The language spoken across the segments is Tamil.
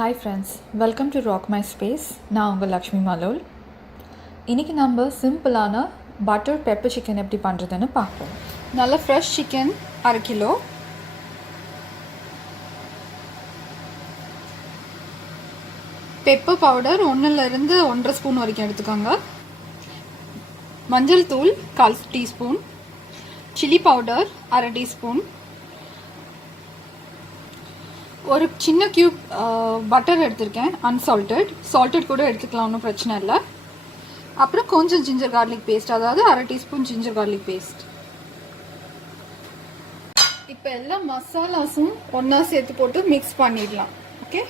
Hi friends, welcome to Rock My Space. நான் உங்கள் Lakshmi Malol. இன்றைக்கி நம்ம சிம்பிளான பட்டர் பெப்பர் சிக்கன் எப்படி பண்ணுறதுன்னு பார்ப்போம். நல்ல fresh chicken 1/2 kilo, pepper powder 1லேருந்து 1.5 ஸ்பூன் வரைக்கும் எடுத்துக்கோங்க. மஞ்சள் தூள் 1/4 டீஸ்பூன், சில்லி பவுடர் 1/2 டீஸ்பூன், ஒரு சின்ன கியூப் பட்டர் எடுத்திருக்கேன் அன்சால்ட்டட், சால்ட்டட் கூட எடுத்துக்கலாம், ஒன்றும் பிரச்சனை இல்லை. அப்புறம் கொஞ்சம் ஜிஞ்சர் கார்லிக் பேஸ்ட், அதாவது 1/2 டீஸ்பூன் ஜிஞ்சர் கார்லிக் பேஸ்ட். இப்போ எல்லா மசாலாஸும் ஒன்றா சேர்த்து போட்டு மிக்ஸ் பண்ணிடலாம். ஓகே,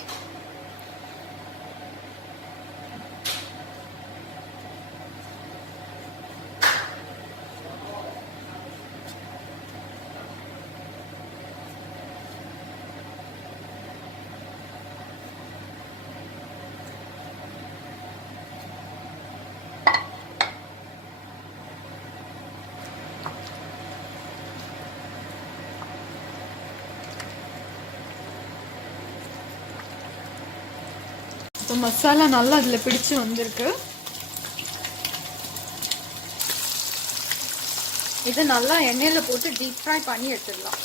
இப்போ மசாலா நல்லா அதில் பிடிச்சு வந்திருக்கு. இதை நல்லா எண்ணெயில் போட்டு டீப் ஃப்ரை பண்ணி எடுத்துடலாம்.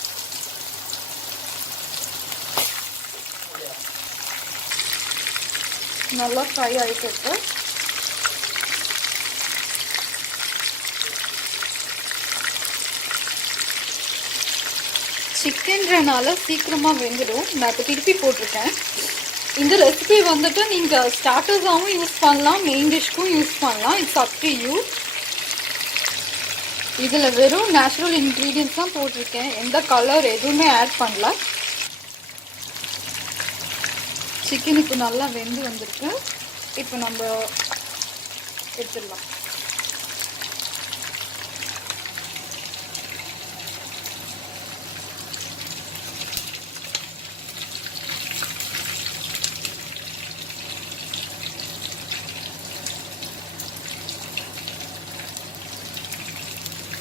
நல்லா ஃப்ரை ஆகிட்டு இருக்கு. சிக்கன்றனால சீக்கிரமாக வெந்துடும். நான் இப்போ திருப்பி போட்டிருக்கேன். இந்த ரெசிபி வந்துட்டு நீங்கள் ஸ்டார்டர்ஸாகவும் யூஸ் பண்ணலாம், மெயின் டிஷ்க்கும் யூஸ் பண்ணலாம். It's up to you. இதில் வெறும் நேச்சுரல் இன்க்ரீடியன்ஸ் தான் போட்டிருக்கேன், எந்த கலர் எதுவுமே ஆட் பண்ணல. சிக்கன் இப்போ நல்லா வெந்து வந்திருக்கு. இப்போ நம்ம எடுத்துடலாம்.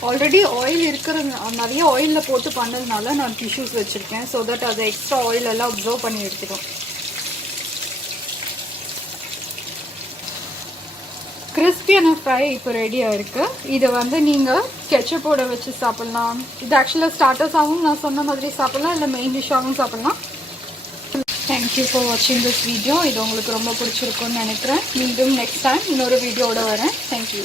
ஆல்ரெடி ஆயில் இருக்கிற நிறைய ஆயிலில் போட்டு பண்ணதுனால நான் டிஷ்யூஸ் வச்சுருக்கேன், ஸோ தட் அதை எக்ஸ்ட்ரா ஆயில் எல்லாம் அப்சர்வ் பண்ணி எடுத்துடும். கிறிஸ்பியான ஃப்ரை இப்போ ரெடியாக இருக்குது. இதை வந்து நீங்கள் கெச்சப்போட வச்சு சாப்பிட்லாம். இது ஆக்சுவலாக ஸ்டார்டர்ஸாகவும் நான் சொன்ன மாதிரி சாப்பிட்லாம், இல்லை மெயின் டிஷ்ஷாகவும் சாப்பிட்லாம். தேங்க்யூ ஃபார் வாட்சிங் திஸ் வீடியோ. இது உங்களுக்கு ரொம்ப பிடிச்சிருக்குன்னு நினைக்கிறேன். மீண்டும் நெக்ஸ்ட் டைம் இன்னொரு வீடியோவோட வரேன். தேங்க்யூ.